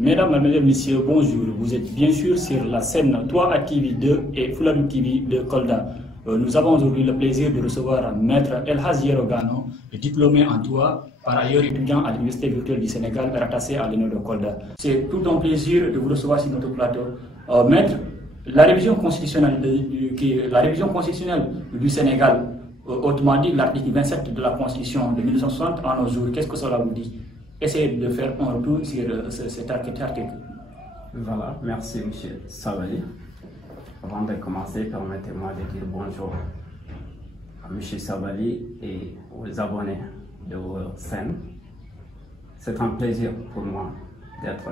Mesdames, Mesdemoiselles, Messieurs, bonjour. Vous êtes bien sûr sur la scène Toi TV 2 et Fuladu TV de Kolda. Nous avons aujourd'hui le plaisir de recevoir Maître Elhadji Yero Gano, diplômé en droit, par ailleurs étudiant à l'Université virtuelle du Sénégal, rattaché à l'UNO de Kolda. C'est tout un plaisir de vous recevoir sur notre plateau. Maître, la révision constitutionnelle du Sénégal, autrement dit l'article 27 de la Constitution de 1960 en nos jours, qu'est-ce que cela vous dit? Essayez de faire un retour sur cet article. Voilà, merci M. Savali. Avant de commencer, permettez-moi de dire bonjour à M. Savali et aux abonnés de vos scènes. C'est un plaisir pour moi d'être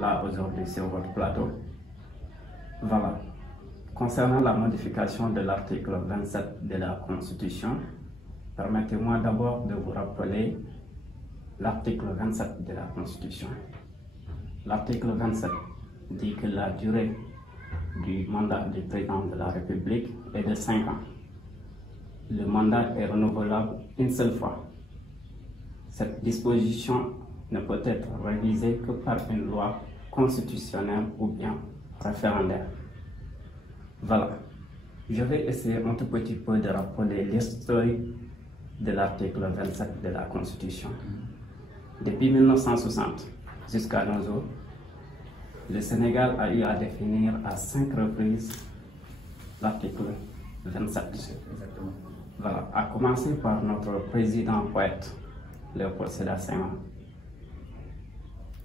là aujourd'hui sur votre plateau. Voilà. Concernant la modification de l'article 27 de la Constitution, permettez-moi d'abord de vous rappeler l'article 27 de la Constitution. L'article 27 dit que la durée du mandat du président de la République est de 5 ans. Le mandat est renouvelable une seule fois. Cette disposition ne peut être révisée que par une loi constitutionnelle ou bien référendaire. Voilà. Je vais essayer un tout petit peu de rappeler l'historique de l'article 27 de la Constitution. Depuis 1960 jusqu'à nos jours, le Sénégal a eu à définir à 5 reprises l'article 27. Voilà, à commencer par notre président poète, Léopold Sédar Senghor.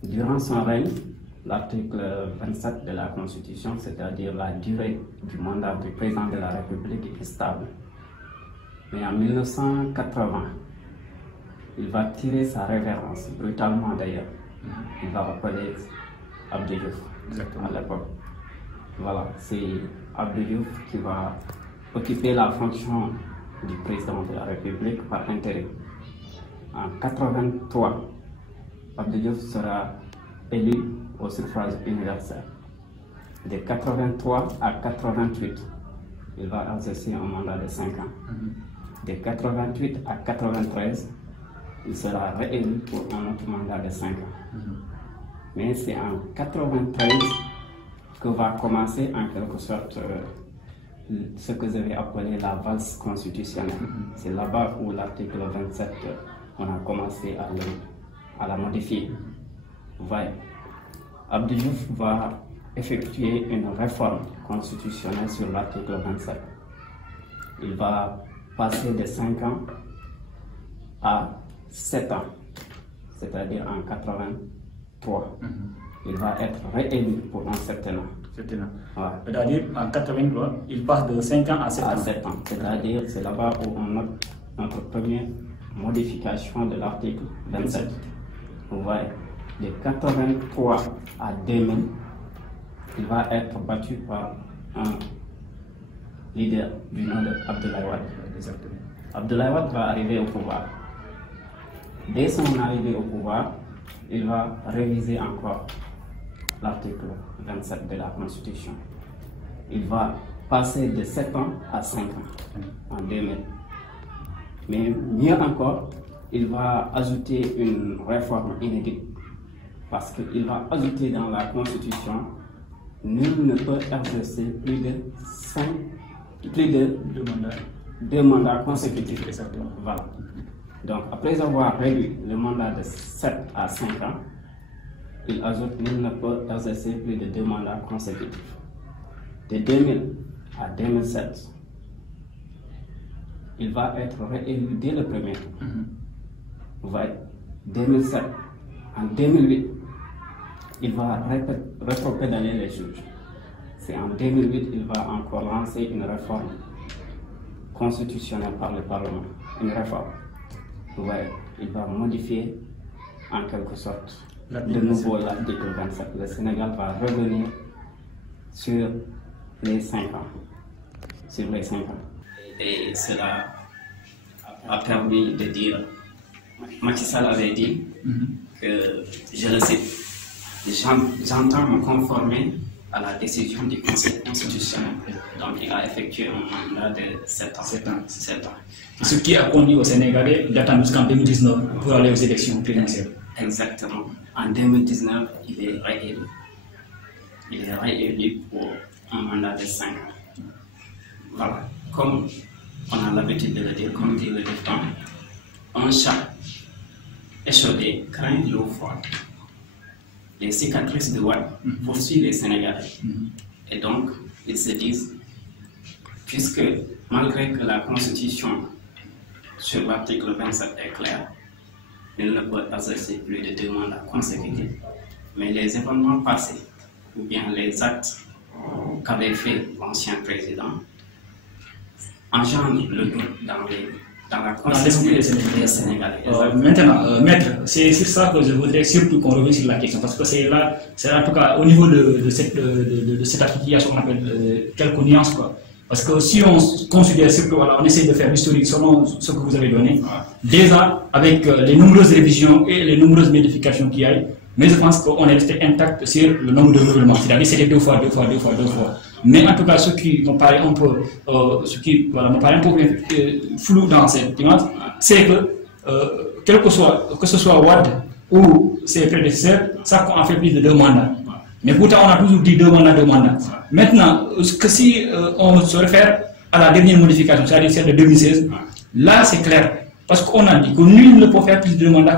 Durant son règne, l'article 27 de la Constitution, c'est-à-dire la durée du mandat du président de la République, est stable. Mais en 1980, il va tirer sa révérence, brutalement d'ailleurs. Il va rappeler Abdou Diouf à l'époque. Voilà, c'est Abdou Diouf qui va occuper la fonction du président de la République par intérim. En 1983, Abdou Diouf sera élu au suffrage universel. De 1983 à 1988, il va exercer un mandat de 5 ans. De 1988 à 1993, il sera réélu pour un autre mandat de 5 ans. Mais c'est en 1993 que va commencer en quelque sorte ce que je vais appeler la valse constitutionnelle. C'est là-bas où l'article 27, on a commencé à la modifier. Vous voyez, Abdou Diouf va effectuer une réforme constitutionnelle sur l'article 27. Il va passer de 5 ans à 7 ans, c'est-à-dire en 1983. Il va être réélu pour un certain an. C'est-à-dire en 1983, il passe de 5 ans à 7 ans. À 7 ans, c'est-à-dire c'est là-bas où on note notre première modification de l'article 27. Vous voyez, de 1983 à 2000, il va être battu par un leader du nom d'Abdoulaye Wade. Abdoulaye Wade va arriver au pouvoir. Dès son arrivée au pouvoir, il va réviser encore l'article 27 de la Constitution. Il va passer de 7 ans à 5 ans en 2000. Mais mieux encore, il va ajouter une réforme inédite parce qu'il va ajouter dans la Constitution nul ne peut exercer plus de 2 mandats consécutifs. Voilà. Donc, après avoir réduit le mandat de 7 à 5 ans, il ajoute nul ne peut exercer plus de 2 mandats consécutifs. De 2000 à 2007, il va être réélu dès le premier. Vous voyez, 2007, en 2008, il va rétropédaler les juges. C'est en 2008 qu'il va encore lancer une réforme constitutionnelle par le Parlement. Une réforme. Vous voyez, il va modifier en quelque sorte de nouveau l'article 27. Le Sénégal va revenir sur les 5 ans. Sur les 5 ans. Et cela a permis de dire, Macky Sall avait dit que, je le cite, j'entends me conformer à la décision du Conseil constitutionnel. Donc il a effectué un mandat de 7 ans. Ce qui a conduit aux Sénégalais d'attendre jusqu'en 2019 pour aller aux élections présidentielles. Exactement. En 2019, il est réélu. Il est réélu pour un mandat de 5 ans. Voilà. Comme on a l'habitude de le dire, comme dit le dicton, un chat échaudé craint l'eau froide. Les cicatrices de Wade poursuivent les Sénégalais. Et donc, ils se disent, puisque malgré que la Constitution sur l'article 27 est claire, il ne peut exercer plus de 2 mandats consécutifs. Mais les événements passés, ou bien les actes qu'avait fait l'ancien président, engendrent le doute dans la conscience des Sénégalais. Maintenant, maître, c'est sur ça que je voudrais surtout qu'on revienne sur la question, parce que c'est là en tout cas au niveau de cette affiliation qu'on appelle quelques nuances, quoi. Parce que si on considère surtout, voilà, on essaie de faire l'historique selon ce que vous avez donné, déjà avec les nombreuses révisions et les nombreuses modifications qu'il y a, mais je pense qu'on est resté intact sur le nombre de renouvellement, c'est-à-dire c'était 2 fois. Mais en tout cas, ce qui me paraît un peu, flou dans cette image, c'est que que ce soit Wade ou ses prédécesseurs, ça a fait plus de 2 mandats. Mais pourtant, on a toujours dit 2 mandats. Maintenant, que si on se réfère à la dernière modification, c'est-à-dire celle de 2016, là c'est clair. Parce qu'on a dit que nul ne peut faire plus de 2 mandats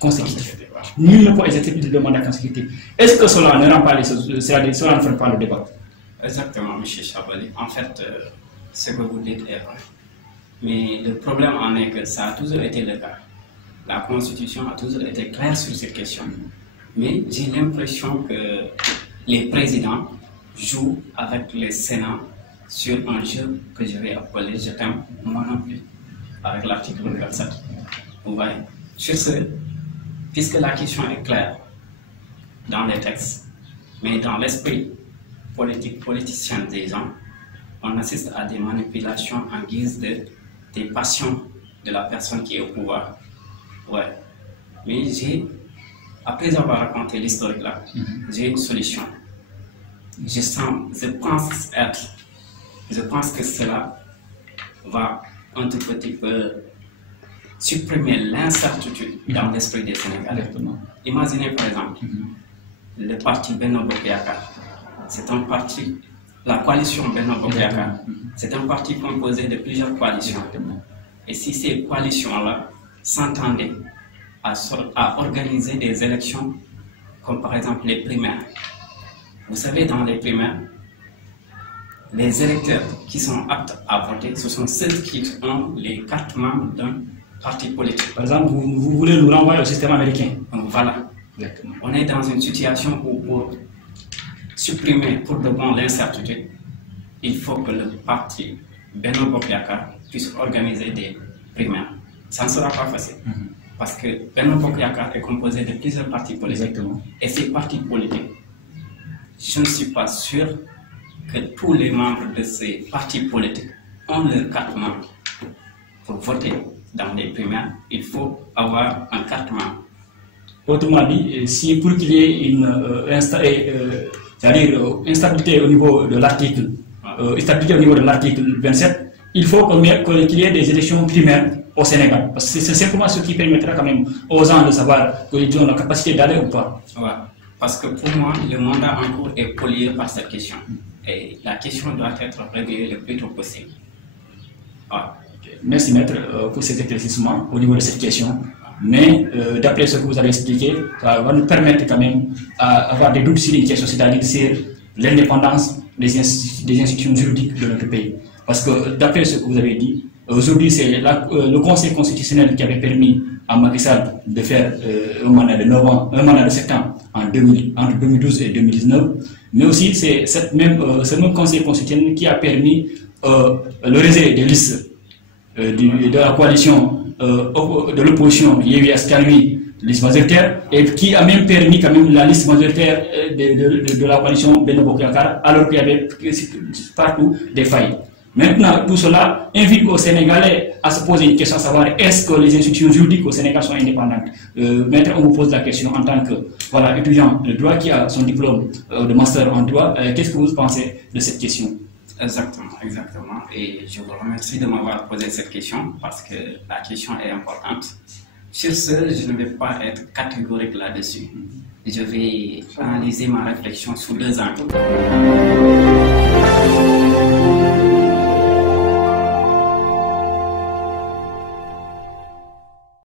consécutifs. Nul ne peut exercer plus de 2 mandats consécutifs. Est-ce que cela ne rend pas les choses, c'est-à-dire cela ne fait pas le débat? Exactement, M. Chabali. En fait, ce que vous dites est vrai. Mais le problème en est que ça a toujours été le cas. La Constitution a toujours été claire sur cette question. Mais j'ai l'impression que les présidents jouent avec le Sénat sur un jeu que je vais appeler je t'aime, moi non plus, avec l'article 27. Vous voyez, sur ce, puisque la question est claire dans les textes, mais dans l'esprit politicien des gens, on assiste à des manipulations en guise des passions de la personne qui est au pouvoir. Ouais. Mais après avoir raconté l'historique là, j'ai une solution. Je pense que cela va un tout petit peu supprimer l'incertitude dans l'esprit des Sénégalais. Imaginez par exemple le parti Benno Bokk Yakaar. C'est un parti, la coalition Benno Bokk Yakaar, c'est un parti composé de plusieurs coalitions. Et si ces coalitions-là s'entendaient à organiser des élections, comme par exemple les primaires. Vous savez, dans les primaires, les électeurs qui sont aptes à voter, ce sont ceux qui ont les cartes membres d'un parti politique. Par exemple, vous voulez nous renvoyer au système américain. Voilà. Exactement. On est dans une situation où pour supprimer pour de bon l'incertitude, il faut que le parti Benno Bokk Yakaar puisse organiser des primaires. Ça ne sera pas facile. Parce que Benno Bokk Yakaar est composé de plusieurs partis politiques. Exactement. Et ces partis politiques, je ne suis pas sûr que tous les membres de ces partis politiques ont leur carte membre. Pour voter dans les primaires, il faut avoir un carte membre. Autrement dit, si pour qu'il y ait une instabilité au niveau de l'article, stabilité au niveau de l'article 27, il faut qu'il y ait des élections primaires au Sénégal. Parce que c'est simplement ce qui permettra quand même aux gens de savoir qu'ils ont la capacité d'aller ou pas. Ouais. Parce que pour moi, le mandat en cours est pollué par cette question. Et la question doit être réglée le plus tôt possible. Ouais. Merci maître pour cet éclaircissement au niveau de cette question. Mais d'après ce que vous avez expliqué, ça va nous permettre quand même d'avoir des doutes sur une question, c'est-à-dire sur l'indépendance des institutions juridiques de notre pays. Parce que d'après ce que vous avez dit, aujourd'hui c'est le Conseil constitutionnel qui avait permis à Macky Sall de faire un mandat de 9 ans, un mandat de 7 ans entre 2012 et 2019. Mais aussi c'est ce même Conseil constitutionnel qui a permis le rejet des listes de la coalition de l'opposition Yewwi Askan Wi, liste majoritaire, et qui a même permis quand même la liste majoritaire de la coalition Benno Bokk Yakaar, alors qu'il y avait partout des failles. Maintenant, tout cela invite aux Sénégalais à se poser une question, à savoir est-ce que les institutions juridiques au Sénégal sont indépendantes. Maintenant, on vous pose la question en tant que étudiant de droit qui a son diplôme de master en droit. Qu'est-ce que vous pensez de cette question? Exactement. Et je vous remercie de m'avoir posé cette question parce que la question est importante. Sur ce, je ne vais pas être catégorique là-dessus. Je vais analyser ma réflexion sous deux angles.